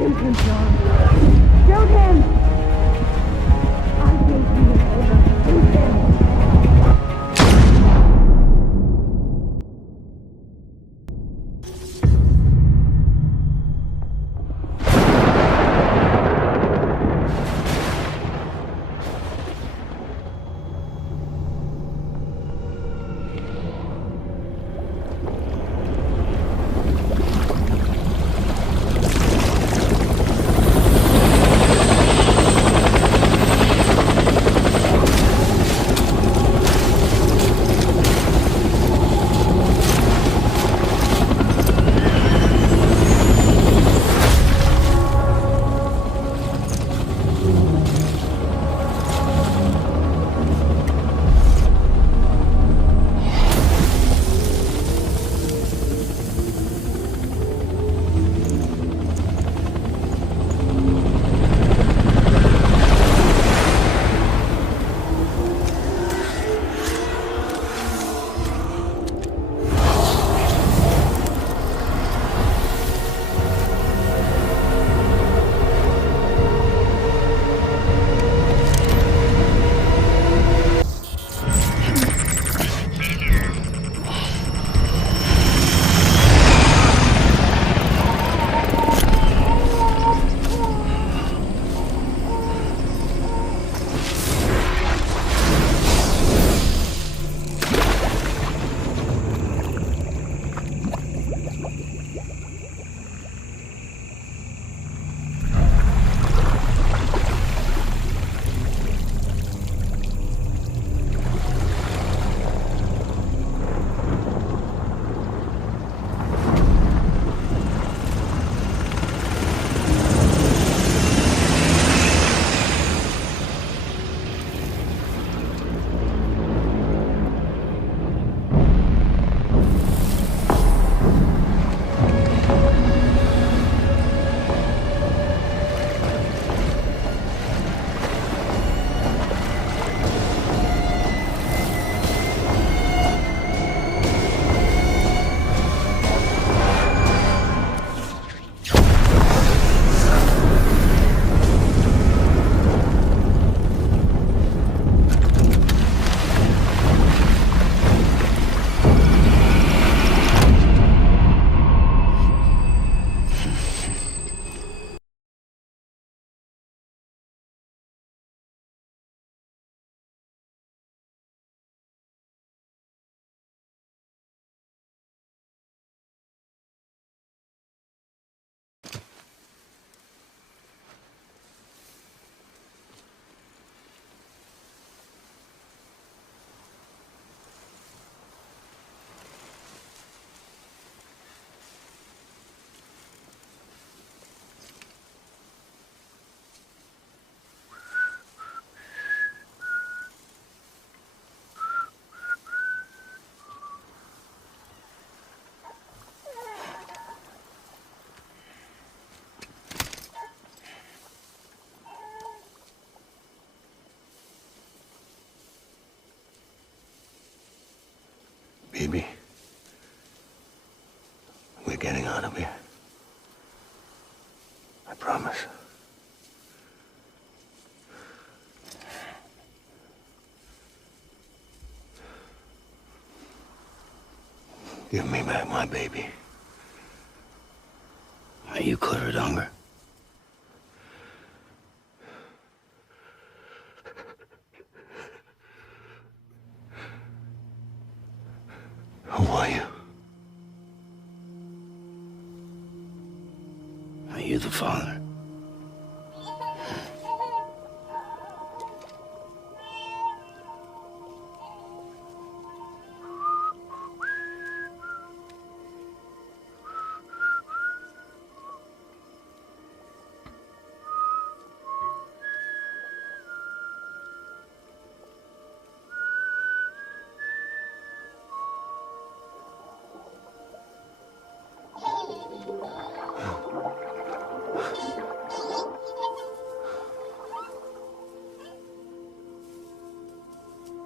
Shoot him, John. Shoot him! I gave you an order. Shoot him! Baby, we're getting out of here. I promise. Give me back my baby. Are you clear of hunger? Who are you? Are you the father?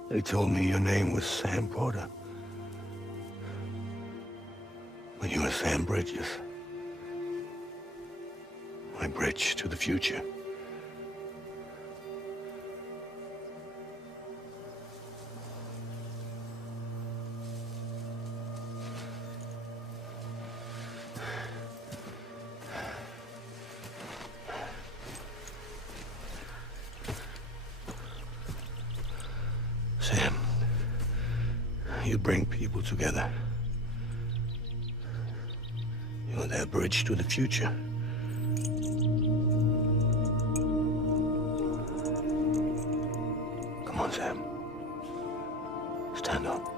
They told me your name was Sam Porter. But you were Sam Bridges. My bridge to the future. Sam, you bring people together. You're their bridge to the future. Come on, Sam. Stand up.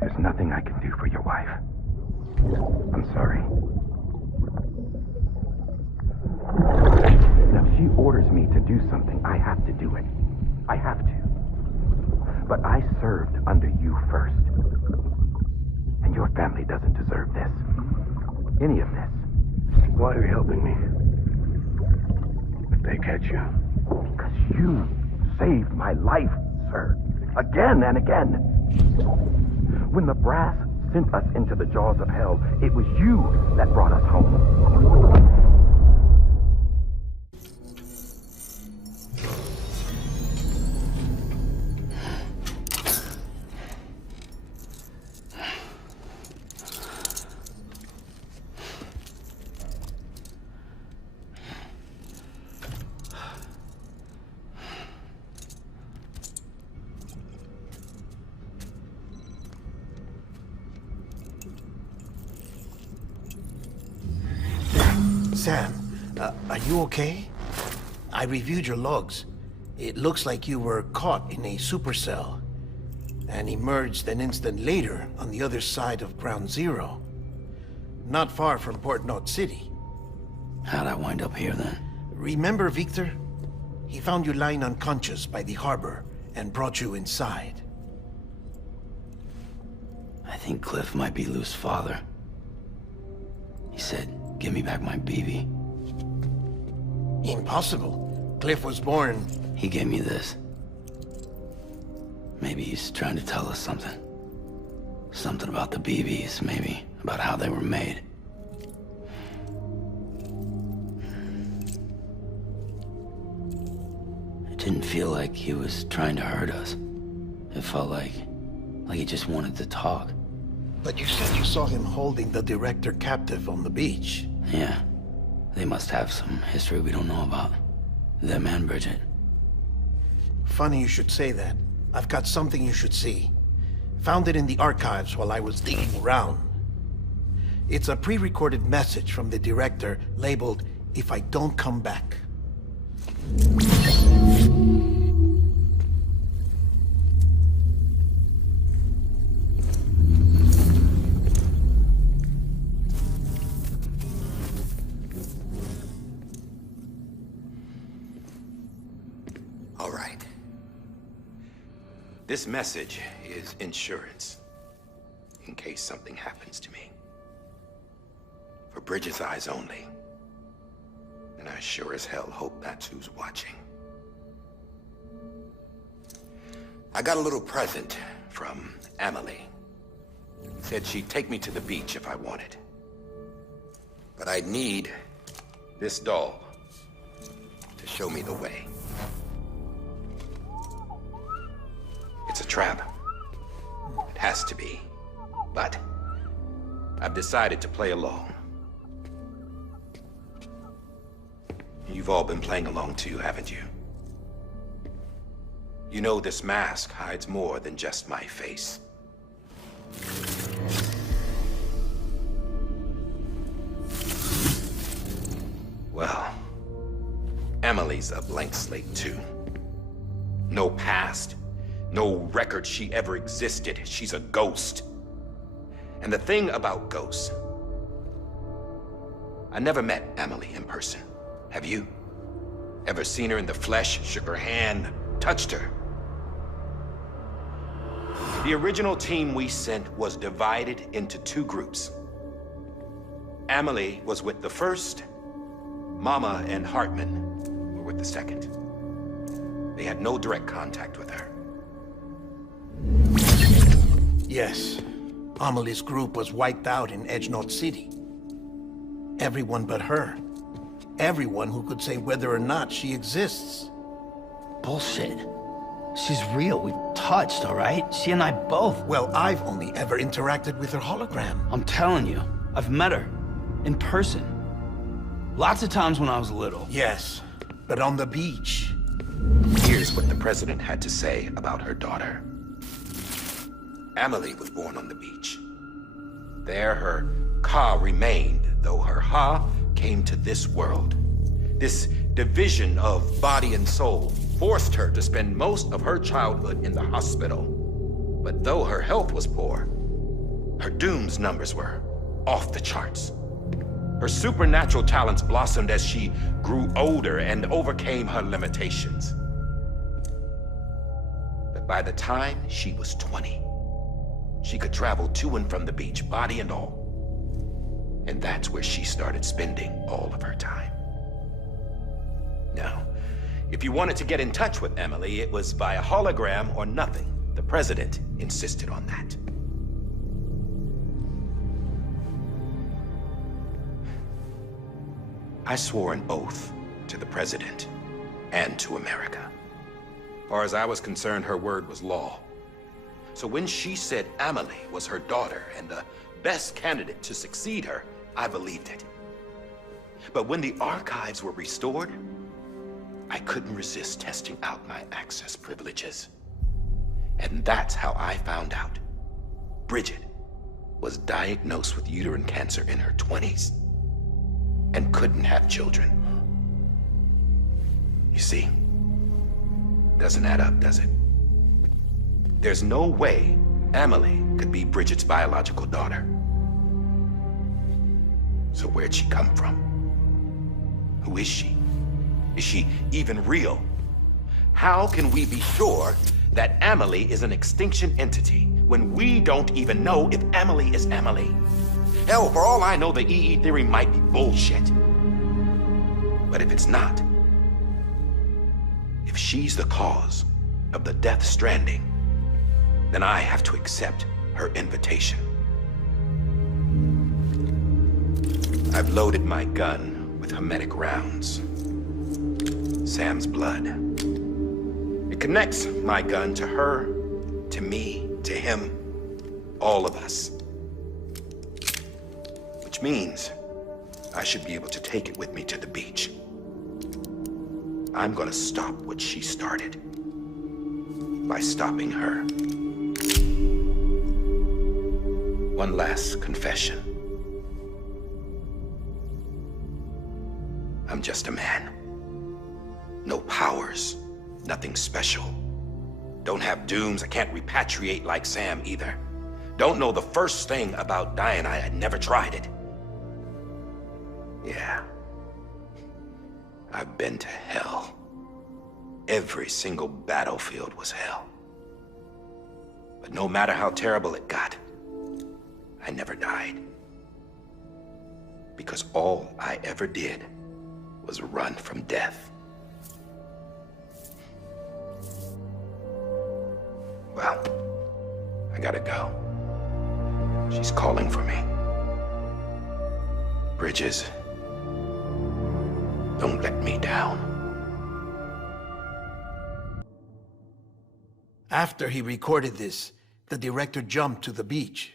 There's nothing I can do for your wife. I'm sorry. Now, if she orders me to do something, I have to do it. I have to. But I served under you first. And your family doesn't deserve this. Any of this. Why are you helping me? If they catch you. Because you saved my life, sir. Again and again. When the brass sent us into the jaws of hell, it was you that brought us home. Sam, are you okay? I reviewed your logs. It looks like you were caught in a supercell and emerged an instant later on the other side of Ground Zero. Not far from Port Knot City. How'd I wind up here then? Remember Victor? He found you lying unconscious by the harbor and brought you inside. I think Cliff might be Lou's father. He said, "Give me back my BB." Impossible. Cliff was born... He gave me this. Maybe he's trying to tell us something. Something about the BBs, maybe. About how they were made. It didn't feel like he was trying to hurt us. It felt like he just wanted to talk. But you said you saw him holding the director captive on the beach. Yeah. They must have some history we don't know about. Them and Bridget. Funny you should say that. I've got something you should see. Found it in the archives while I was digging around. It's a pre-recorded message from the director labeled, "If I don't come back." All right. This message is insurance, in case something happens to me. For Bridget's eyes only. And I sure as hell hope that's who's watching. I got a little present from Amalie. Said she'd take me to the beach if I wanted. But I'd need this doll to show me the way. It's a trap. It has to be. But I've decided to play along. You've all been playing along too, haven't you? You know this mask hides more than just my face. Well, Amalie's a blank slate too. No past, no record she ever existed. She's a ghost. And the thing about ghosts, I never met Amalie in person. Have you? Ever seen her in the flesh, shook her hand, touched her? The original team we sent was divided into two groups. Amalie was with the first, Mama and Hartman were with the second. They had no direct contact with her. Yes. Amalie's group was wiped out in Edgenorth City. Everyone but her. Everyone who could say whether or not she exists. Bullshit. She's real. We've touched, all right? She and I both. Well, I've only ever interacted with her hologram. I'm telling you, I've met her. In person. Lots of times when I was little. Yes, but on the beach. Here's what the president had to say about her daughter. Amalie was born on the beach. There her Ka remained, though her Ha came to this world. This division of body and soul forced her to spend most of her childhood in the hospital. But though her health was poor, her Doom's numbers were off the charts. Her supernatural talents blossomed as she grew older and overcame her limitations. But by the time she was 20, she could travel to and from the beach, body and all. And that's where she started spending all of her time. Now, if you wanted to get in touch with Amalie, it was via hologram or nothing. The president insisted on that. I swore an oath to the president and to America. As far as I was concerned, her word was law. So when she said Amalie was her daughter and the best candidate to succeed her, I believed it. But when the archives were restored, I couldn't resist testing out my access privileges. And that's how I found out Bridget was diagnosed with uterine cancer in her 20s and couldn't have children. You see, doesn't add up, does it? There's no way Amalie could be Bridget's biological daughter. So where'd she come from? Who is she? Is she even real? How can we be sure that Amalie is an extinction entity when we don't even know if Amalie is Amalie? Hell, for all I know, the EE theory might be bullshit. But if it's not, if she's the cause of the death stranding, then I have to accept her invitation. I've loaded my gun with hermetic rounds. Sam's blood. It connects my gun to her, to me, to him, all of us. Which means I should be able to take it with me to the beach. I'm gonna stop what she started by stopping her. One last confession. I'm just a man. No powers, nothing special. Don't have dooms, I can't repatriate like Sam either. Don't know the first thing about dying, I had never tried it. Yeah. I've been to hell. Every single battlefield was hell. But no matter how terrible it got, I never died. Because all I ever did was run from death. gotta go. She's calling for me. Bridges, don't let me down. After he recorded this, the director jumped to the beach.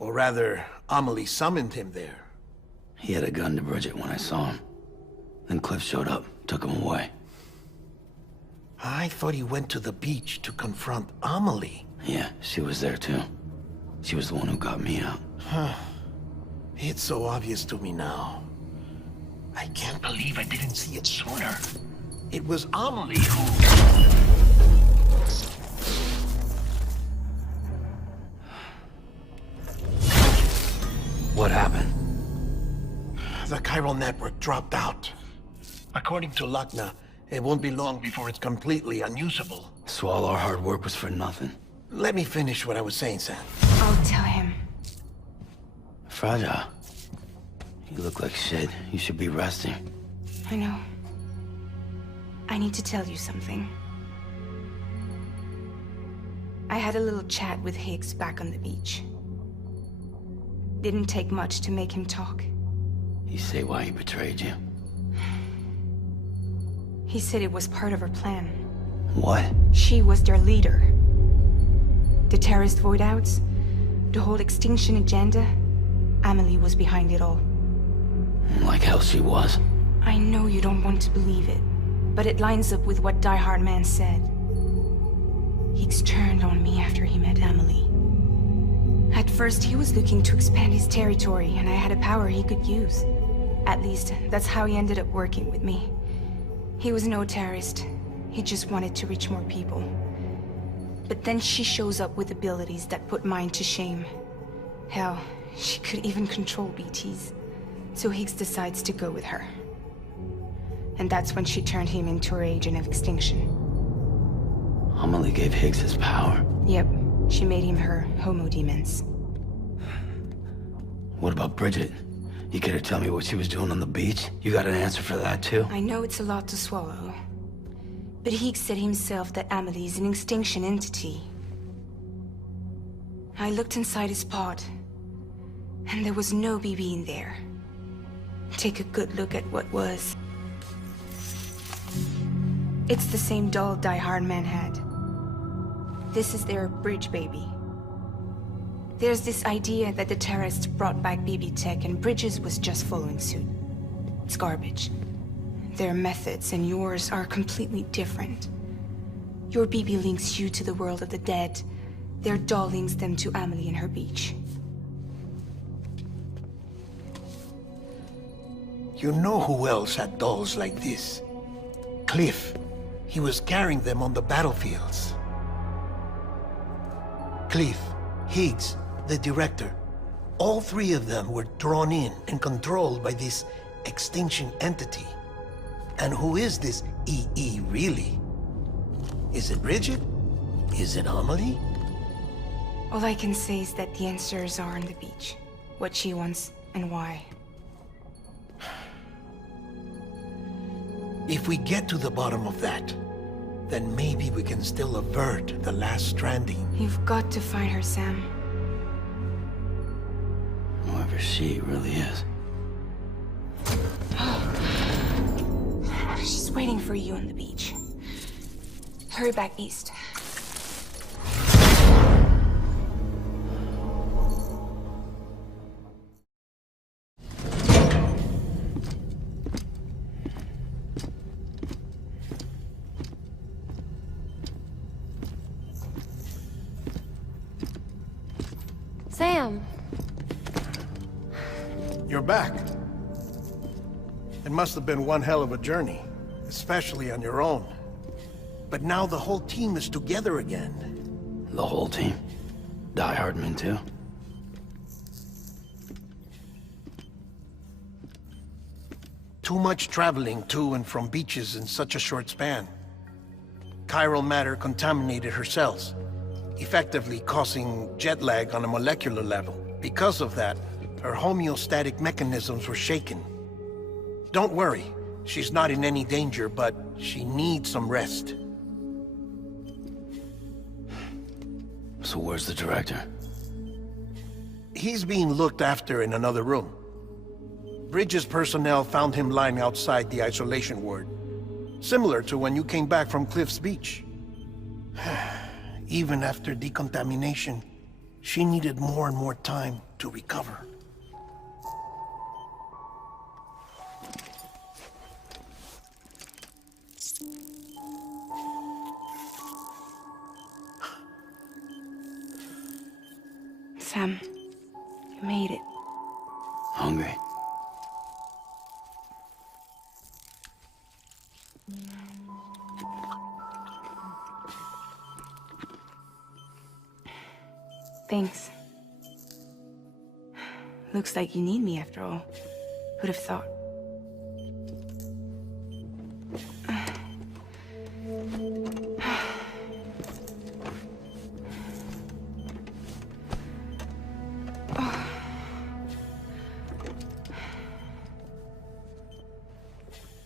Or rather, Amalie summoned him there. He had a gun to Bridget when I saw him. Then Cliff showed up, took him away. I thought he went to the beach to confront Amalie. Yeah, she was there too. She was the one who got me out. It's so obvious to me now. I can't believe I didn't see it sooner. It was Amalie who... What happened? The chiral network dropped out. According to Lakna, it won't be long before it's completely unusable. So all our hard work was for nothing. Let me finish what I was saying, Sam. I'll tell him. Fragile. You look like shit. You should be resting. I know. I need to tell you something. I had a little chat with Higgs back on the beach. Didn't take much to make him talk. You say why he betrayed you? He said it was part of her plan. What? She was their leader. The terrorist void-outs, the whole extinction agenda, Amalie was behind it all. Like hell she was. I know you don't want to believe it, but it lines up with what Die Hard Man said. Higgs turned on me after he met Amalie. At first, he was looking to expand his territory, and I had a power he could use. At least, that's how he ended up working with me. He was no terrorist. He just wanted to reach more people. But then she shows up with abilities that put mine to shame. Hell, she could even control BTs. So Higgs decides to go with her. And that's when she turned him into her agent of extinction. Amalie gave Higgs his power. Yep, she made him her homo demons. What about Bridget? You care to tell me what she was doing on the beach? You got an answer for that too? I know it's a lot to swallow. But Higgs said himself that Amalie is an extinction entity. I looked inside his pod, and there was no BB in there. Take a good look at what was. It's the same doll Die Hard Man had. This is their bridge baby. There's this idea that the terrorists brought back BB tech and Bridges was just following suit. It's garbage. Their methods and yours are completely different. Your BB links you to the world of the dead. Their doll links them to Amalie and her beach. You know who else had dolls like this? Cliff. He was carrying them on the battlefields. Cliff, Higgs, the director. All three of them were drawn in and controlled by this Extinction Entity. And who is this EE really? Is it Bridget? Is it Amalie? All I can say is that the answers are on the beach. What she wants and why. If we get to the bottom of that, then maybe we can still avert the last stranding. You've got to find her, Sam. Whoever she really is. She's waiting for you on the beach. Hurry back east. Sam! You're back. It must have been one hell of a journey, especially on your own. But now the whole team is together again. The whole team? Die Hardman too? Too much traveling to and from beaches in such a short span. Chiral matter contaminated her cells, effectively causing jet lag on a molecular level. Because of that, her homeostatic mechanisms were shaken. Don't worry, she's not in any danger, but she needs some rest. So where's the director? He's being looked after in another room. Bridges personnel found him lying outside the isolation ward. Similar to when you came back from Cliff's Beach. Even after decontamination, she needed more and more time to recover. Sam, you made it. Hungry? Thanks. Looks like you need me after all. Who'd have thought?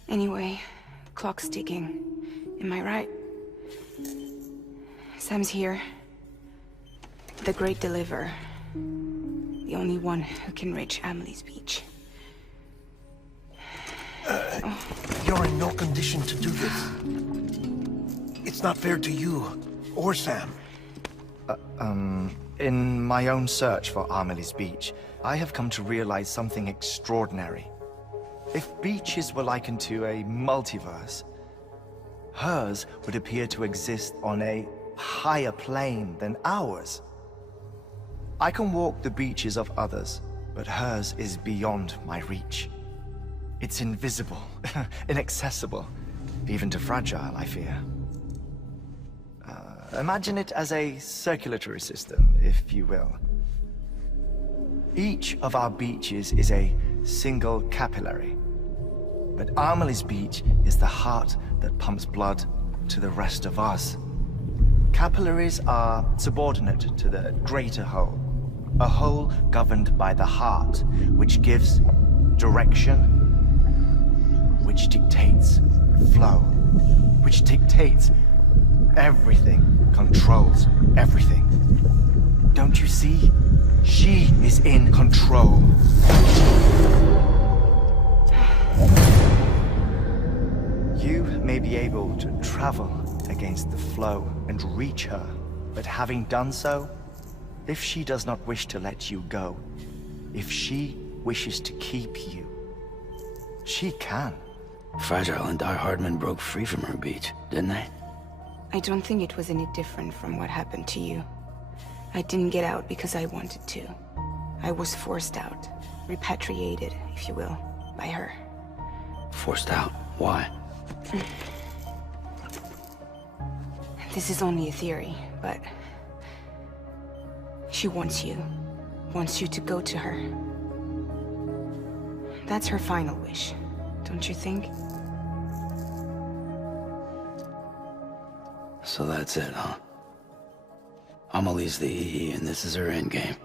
Anyway, clock's ticking. Am I right? Sam's here. The Great Deliverer. The only one who can reach Amalie's beach. You're in no condition to do this. It's not fair to you, or Sam. In my own search for Amalie's beach, I have come to realize something extraordinary. If beaches were likened to a multiverse, hers would appear to exist on a higher plane than ours. I can walk the beaches of others, but hers is beyond my reach. It's invisible, inaccessible, even to fragile, I fear. Imagine it as a circulatory system, if you will. Each of our beaches is a single capillary, but Amalie's beach is the heart that pumps blood to the rest of us. Capillaries are subordinate to the greater whole, a whole governed by the heart, which gives direction, which dictates flow, which dictates everything, controls everything. Don't you see? She is in control. You may be able to travel against the flow and reach her, but having done so, if she does not wish to let you go, if she wishes to keep you, she can. Fragile and Die Hardman broke free from her beach, didn't they? I don't think it was any different from what happened to you. I didn't get out because I wanted to. I was forced out. Repatriated, if you will, by her. Forced out? Why? This is only a theory, but... she wants you. Wants you to go to her. That's her final wish, don't you think? So that's it, huh? Amalie's the EE, and this is her endgame.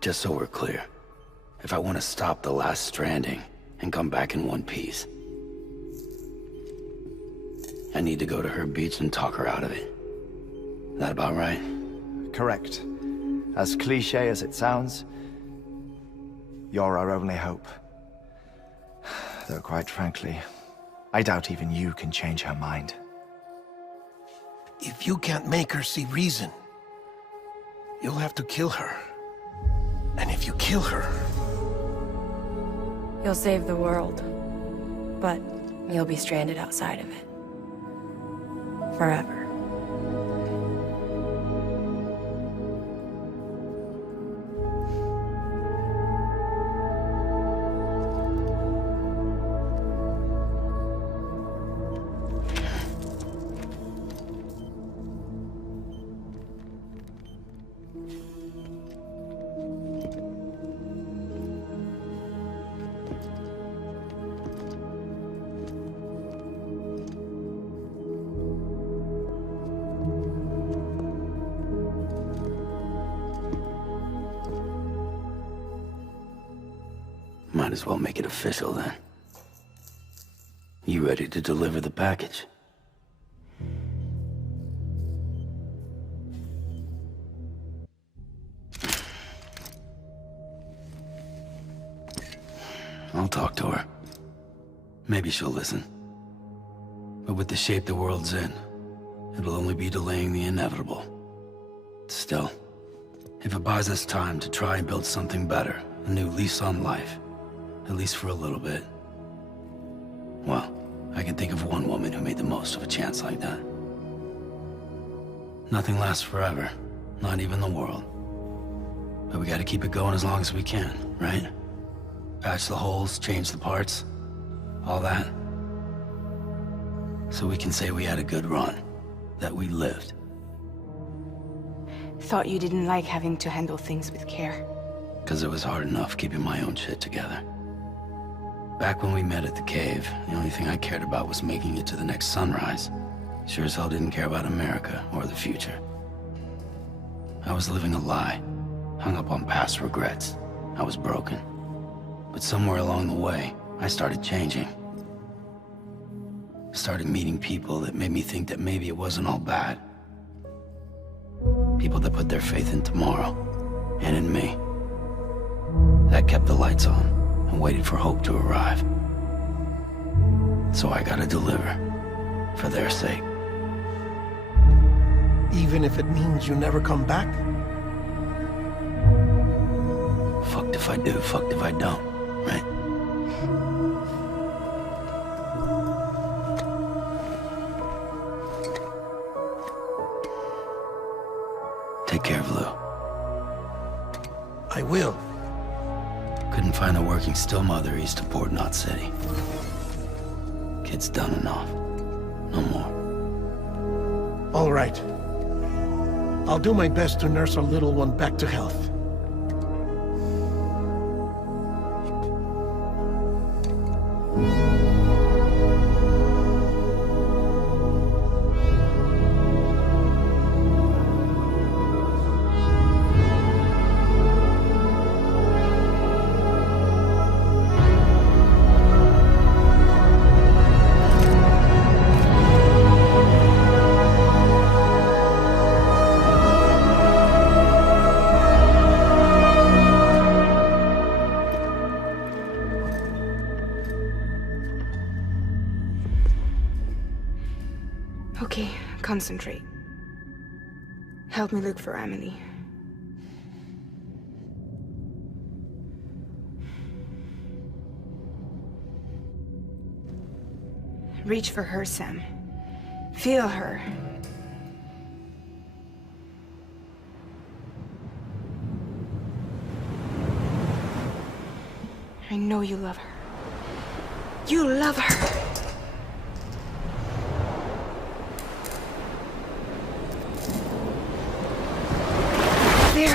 Just so we're clear, if I want to stop the last stranding and come back in one piece, I need to go to her beach and talk her out of it. That about right? Correct. As cliché as it sounds, you're our only hope. Though quite frankly, I doubt even you can change her mind. If you can't make her see reason, you'll have to kill her. And if you kill her... You'll save the world, but you'll be stranded outside of it. Forever. Might as well make it official then. You ready to deliver the package? Maybe she'll listen. But with the shape the world's in, it'll only be delaying the inevitable. Still, if it buys us time to try and build something better, a new lease on life, at least for a little bit, well, I can think of one woman who made the most of a chance like that. Nothing lasts forever, not even the world. But we gotta keep it going as long as we can, right? Patch the holes, change the parts, all that. So we can say we had a good run, that we lived. Thought you didn't like having to handle things with care. 'Cause it was hard enough keeping my own shit together. Back when we met at the cave, the only thing I cared about was making it to the next sunrise. Sure as hell didn't care about America or the future. I was living a lie, hung up on past regrets. I was broken. But somewhere along the way, I started changing. Started meeting people that made me think that maybe it wasn't all bad. People that put their faith in tomorrow, and in me. That kept the lights on, and waited for hope to arrive. So I gotta deliver, for their sake. Even if it means you never come back? Fucked if I do, fucked if I don't, right? Take care of Lou. I will. Couldn't find a working still mother east of Port Knot City. Kid's done enough. No more. All right. I'll do my best to nurse our little one back to health. Okay, concentrate. Help me look for Amalie. Reach for her, Sam. Feel her. I know you love her. You love her! There.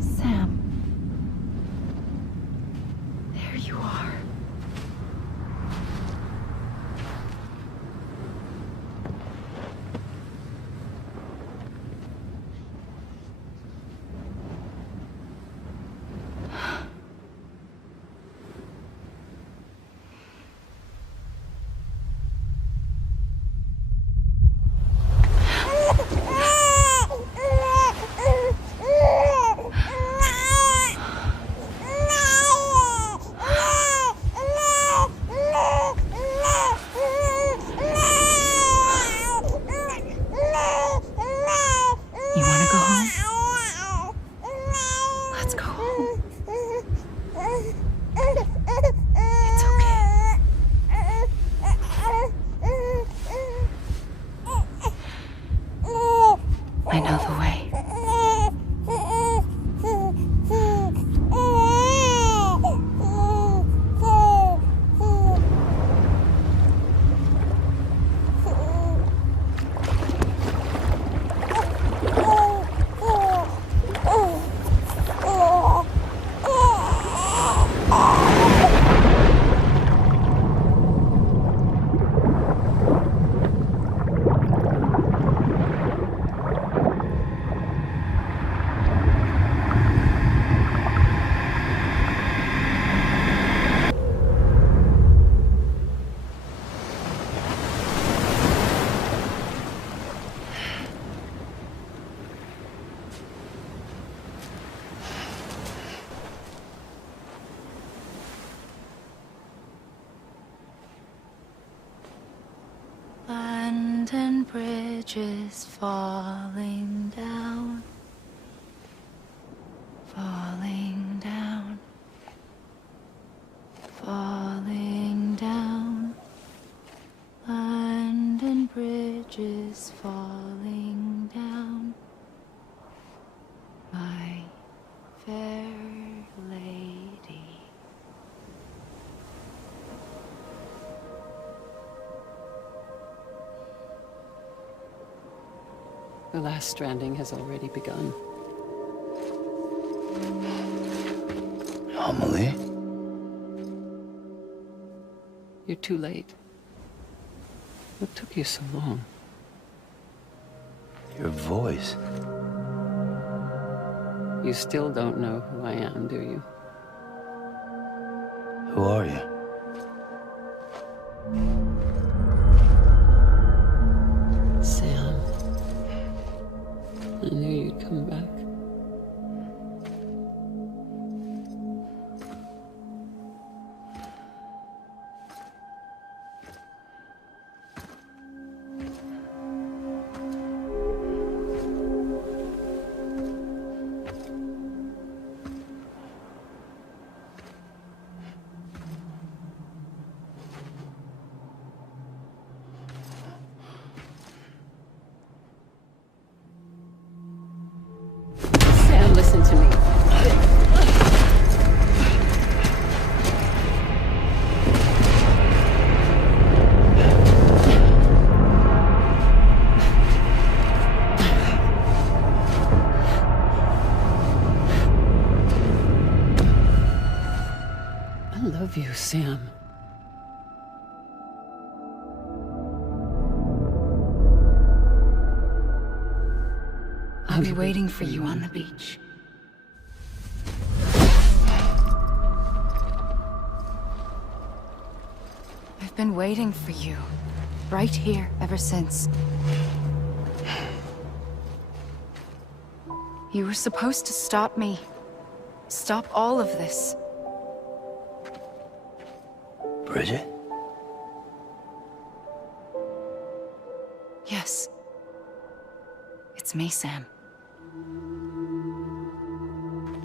Sam. There you are. bridges falling down, falling down, falling down. London bridges falling down, my fair lady. The last stranding has already begun. Amalie? You're too late. What took you so long? Your voice. You still don't know who I am, do you? Who are you? Sam. I knew you'd come back. Sam, listen to me. I love you, Sam. I'll be waiting for you on the beach. I've been waiting for you, right here, ever since. You were supposed to stop me. Stop all of this. Bridget? Yes. It's me, Sam.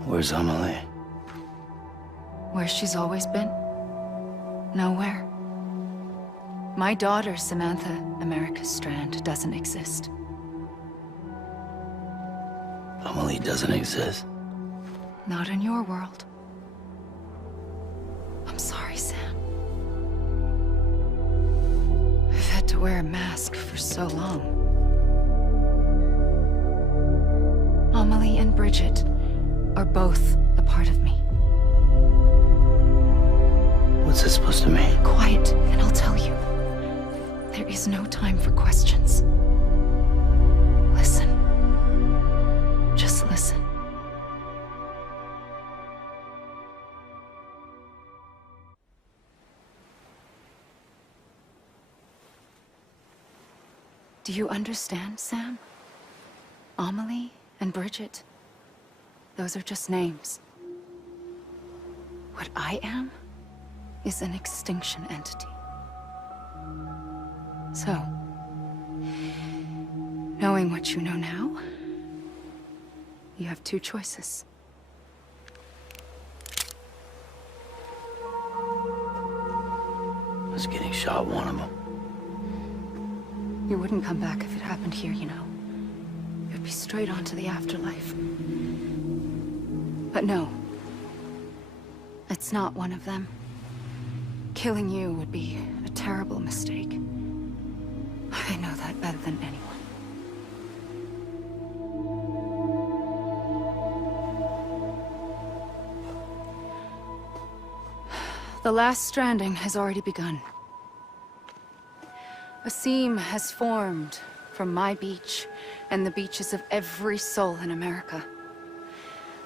Where's Amalie? Where she's always been? Nowhere. My daughter, Samantha America Strand, doesn't exist. Amalie doesn't exist. Not in your world. I'm sorry, Sam. I've had to wear a mask for so long. Amalie and Bridget are both a part of me. What's this supposed to mean? Quiet, and I'll tell you. There is no time for questions. Listen. Just listen. Do you understand, Sam? Amalie and Bridget, those are just names. What I am is an extinction entity. So, knowing what you know now, you have two choices. Was getting shot one of them. You wouldn't come back if it happened here, you know. You'd be straight on to the afterlife. But no. It's not one of them. Killing you would be a terrible mistake. I know that better than anyone. The last stranding has already begun. A seam has formed from my beach and the beaches of every soul in America.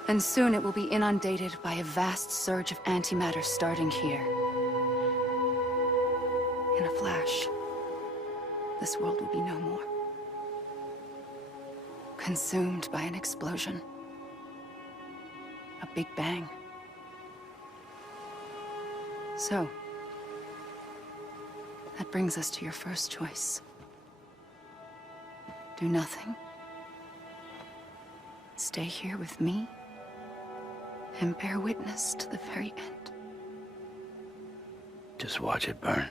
And soon it will be inundated by a vast surge of antimatter starting here. In a flash, this world will be no more. Consumed by an explosion. A big bang. So, that brings us to your first choice. Do nothing. Stay here with me and bear witness to the very end. Just watch it burn.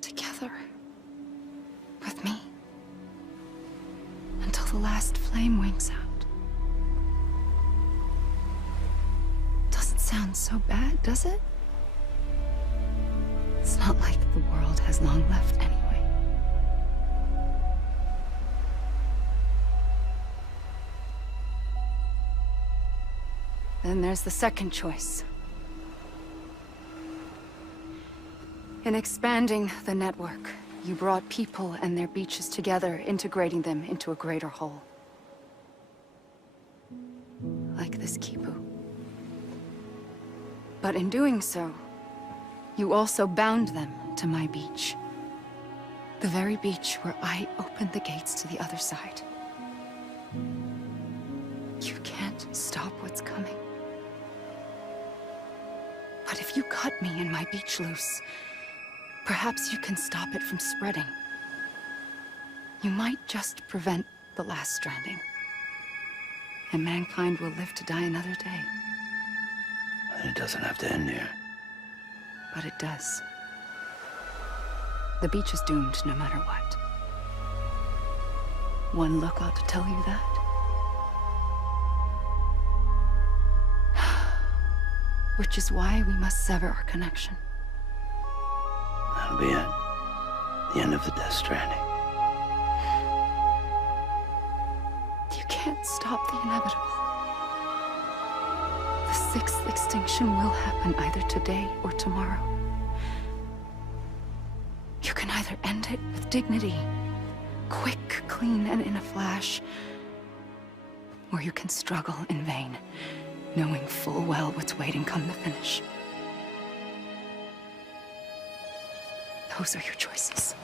Together. With me. Until the last flame winks out. Doesn't sound so bad, does it? It's not like the world has long left anyway. Then there's the second choice. In expanding the network, you brought people and their beaches together, integrating them into a greater whole. Like this Kipu. But in doing so, you also bound them to my beach. The very beach where I opened the gates to the other side. You can't stop what's coming. But if you cut me and my beach loose, perhaps you can stop it from spreading. You might just prevent the last stranding. And mankind will live to die another day. And it doesn't have to end here. But it does. The beach is doomed no matter what. One look ought to tell you that. Which is why we must sever our connection. That'll be it. The end of the Death Stranding. You can't stop the inevitable. The 6th extinction will happen either today or tomorrow. You can either end it with dignity, quick, clean, and in a flash, or you can struggle in vain, knowing full well what's waiting come the finish. Those are your choices.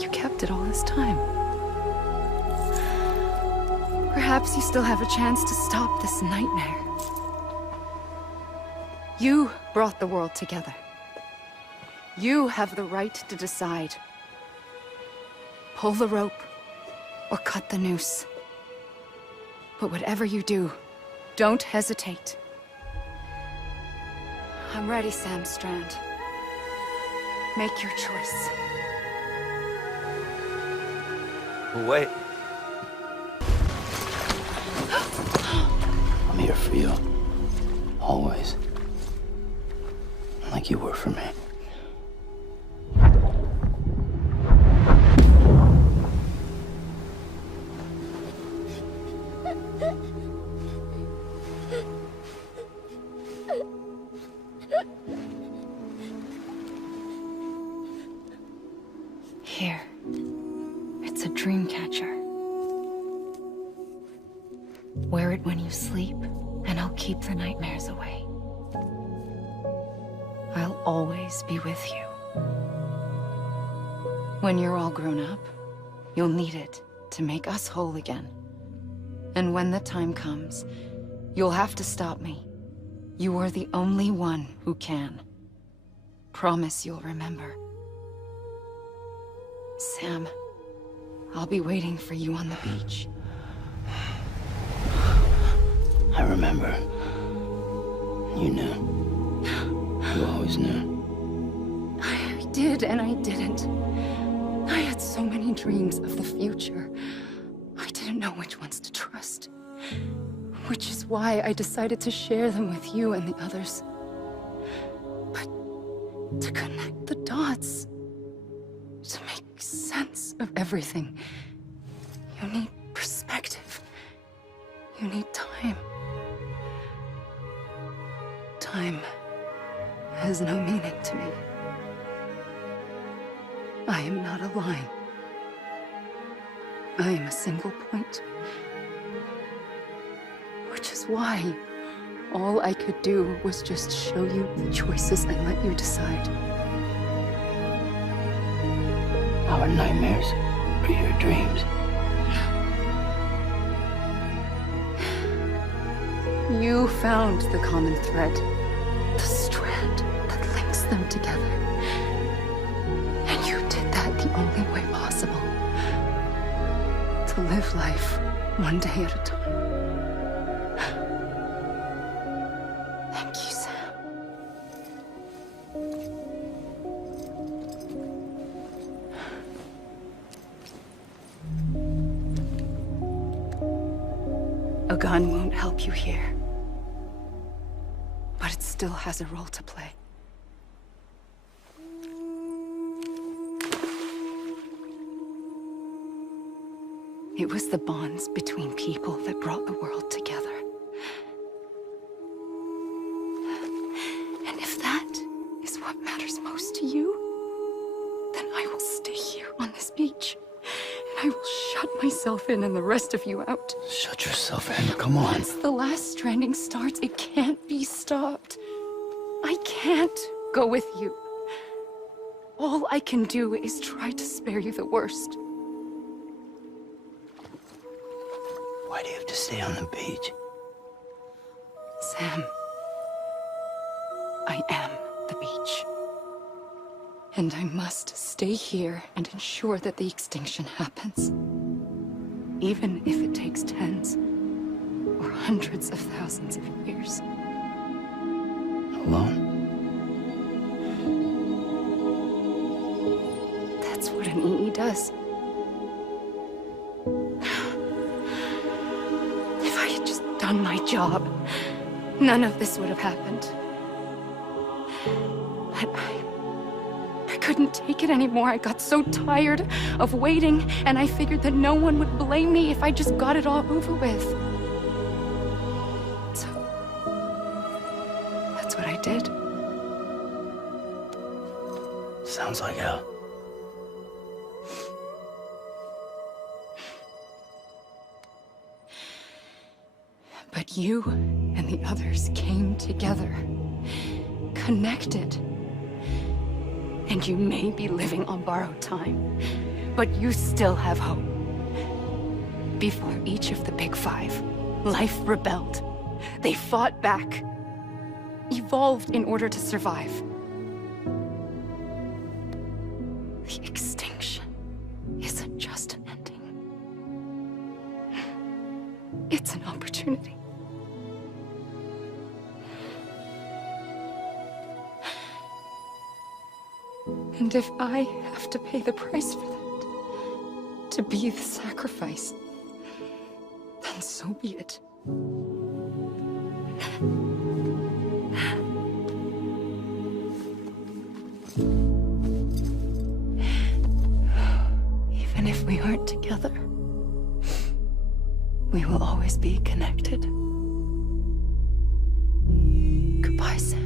You kept it all this time. Perhaps you still have a chance to stop this nightmare. You brought the world together. You have the right to decide. Pull the rope, or cut the noose. But whatever you do, don't hesitate. I'm ready, Sam Strand. Make your choice. Wait. I'm here for you. Always. Like you were for me. Here. It's a dream catcher. Wear it when you sleep, and I'll keep the nightmares away. I'll always be with you. When you're all grown up, you'll need it to make us whole again. And when the time comes, you'll have to stop me. You are the only one who can. Promise you'll remember. Sam, I'll be waiting for you on the beach. I remember. You knew. You always knew. I did and I didn't. I had so many dreams of the future. I didn't know which ones to trust. Which is why I decided to share them with you and the others. But to connect the dots, to make sense of everything, you need perspective. You need time. Time has no meaning to me. I am not a line. I am a single point. Which is why all I could do was just show you the choices and let you decide. Our nightmares are your dreams. You found the common thread. The strand that links them together. And you did that the only way possible. To live life one day at a time. Thank you, Sam. A gun won't help you here. But it still has a role to play. It was the bonds between people that brought the world together. And if that is what matters most to you, then I will stay here on this beach. And I will shut myself in and the rest of you out. Shut yourself in, come on. Once the last stranding starts, it can't be stopped. I can't go with you. All I can do is try to spare you the worst. Why do you have to stay on the beach? Sam, I am the beach. And I must stay here and ensure that the extinction happens. Even if it takes tens or hundreds of thousands of years. Alone? That's what an EE does. If I had just done my job, none of this would have happened. But I couldn't take it anymore. I got so tired of waiting, and I figured that no one would blame me if I just got it all over with. So, that's what I did. Sounds like hell. But you and the others came together, connected. And you may be living on borrowed time, but you still have hope. Before each of the Big Five, life rebelled. They fought back, evolved in order to survive. The extinction isn't just an ending. It's an opportunity. And if I have to pay the price for that, to be the sacrifice, then so be it. Even if we aren't together, we will always be connected. Goodbye, Sam.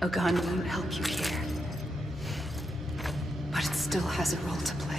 A gun won't help you here. But it still has a role to play.